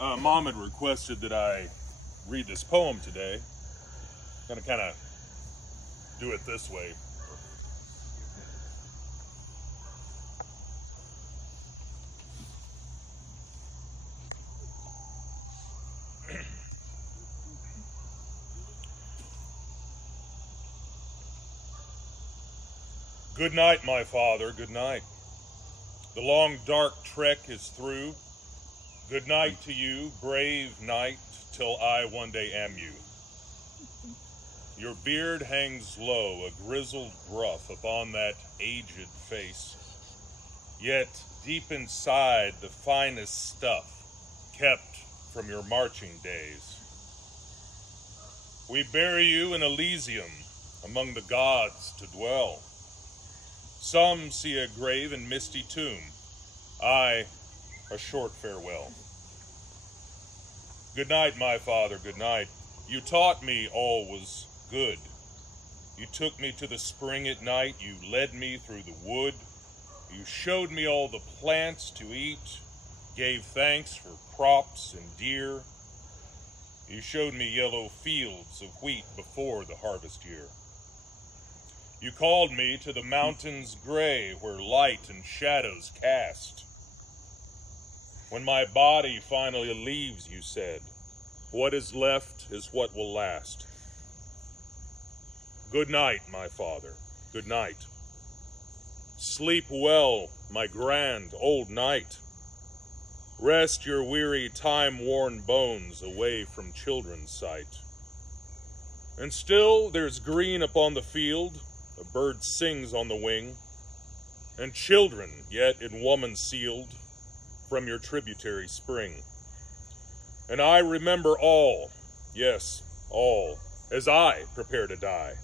Mom had requested that I read this poem today. I'm going to kind of do it this way. Good night, my father, good night. The long dark trek is through. Good night to you, brave knight, till I one day am you. Your beard hangs low, a grizzled gruff upon that aged face. Yet deep inside the finest stuff kept from your marching days. We bury you in Elysium among the gods to dwell. Some see a grave and misty tomb, I a short farewell. Good night, my father, good night. You taught me all was good. You took me to the spring at night, you led me through the wood. You showed me all the plants to eat, gave thanks for crops and deer. You showed me yellow fields of wheat before the harvest year. You called me to the mountains gray where light and shadows cast. When my body finally leaves, you said, what is left is what will last. Good night, my father, good night. Sleep well, my grand old knight. Rest your weary, time-worn bones away from children's sight. And still there's green upon the field, a bird sings on the wing, and children yet in woman sealed from your tributary spring. And I remember all, yes, all, as I prepare to die.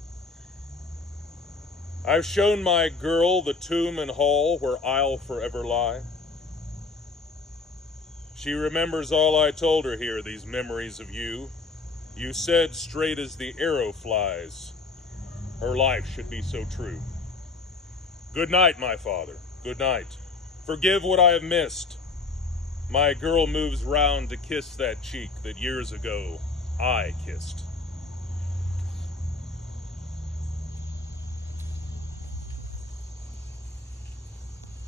I've shown my girl the tomb and hall where I'll forever lie. She remembers all I told her here, these memories of you. You said straight as the arrow flies, her life should be so true. Good night, my father, good night. Forgive what I have missed. My girl moves round to kiss that cheek that years ago I kissed.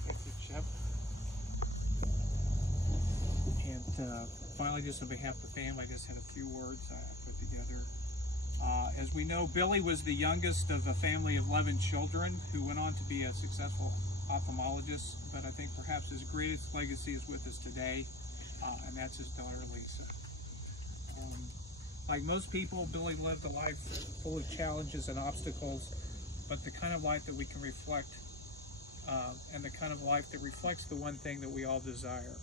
Thank you, Shep. And finally, just on behalf of the family, I just had a few words I put together. As we know, Billy was the youngest of a family of 11 children who went on to be a successful ophthalmologist, but I think perhaps his greatest legacy is with us today, and that's his daughter, Lisa. Like most people, Billy lived a life full of challenges and obstacles, but the kind of life that we can reflect, and the kind of life that reflects the one thing that we all desire.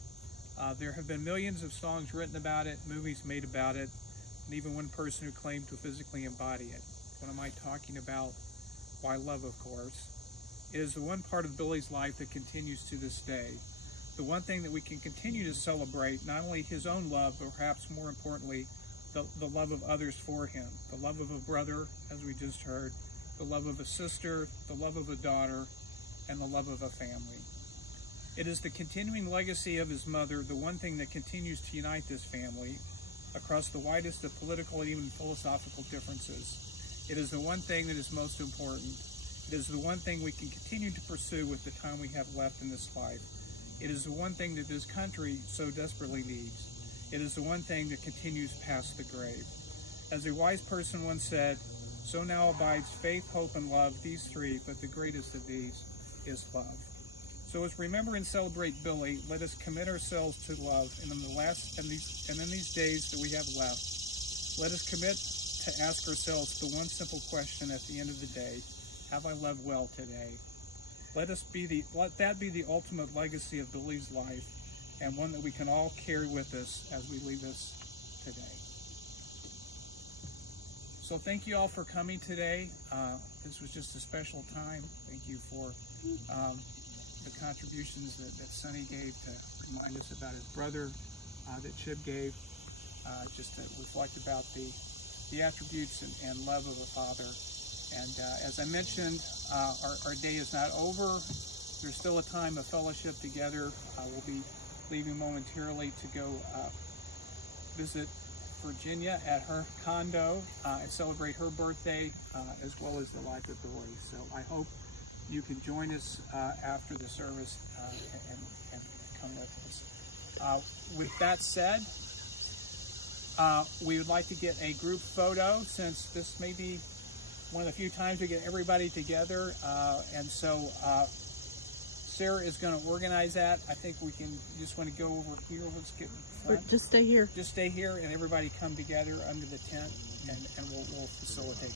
There have been millions of songs written about it, movies made about it, and even one person who claimed to physically embody it. What am I talking about? Why, love, of course. It is the one part of Billy's life that continues to this day. The one thing that we can continue to celebrate, not only his own love, but perhaps more importantly, the love of others for him. The love of a brother, as we just heard, the love of a sister, the love of a daughter, and the love of a family. It is the continuing legacy of his mother, the one thing that continues to unite this family across the widest of political and even philosophical differences. It is the one thing that is most important. It is the one thing we can continue to pursue with the time we have left in this life. It is the one thing that this country so desperately needs. It is the one thing that continues past the grave. As a wise person once said, so now abides faith, hope, and love, these three, but the greatest of these is love. So as we remember and celebrate Billy, let us commit ourselves to love, and in these days that we have left, let us commit to ask ourselves the one simple question at the end of the day: have I loved well today? Let that be the ultimate legacy of Billy's life, and one that we can all carry with us as we leave us today. So thank you all for coming today. This was just a special time. Thank you for the contributions that Sonny gave to remind us about his brother, that Chip gave, just to reflect about the attributes and love of a father. And as I mentioned, our day is not over. There's still a time of fellowship together. We'll be leaving momentarily to go visit Virginia at her condo and celebrate her birthday as well as the life of Dory. So I hope you can join us after the service and come with us. With that said, we would like to get a group photo, since this may be one of the few times we get everybody together, and so Sarah is going to organize that. I think we can just want to go over here. Let's get in front. Just stay here. Just stay here, and everybody come together under the tent, and we'll facilitate.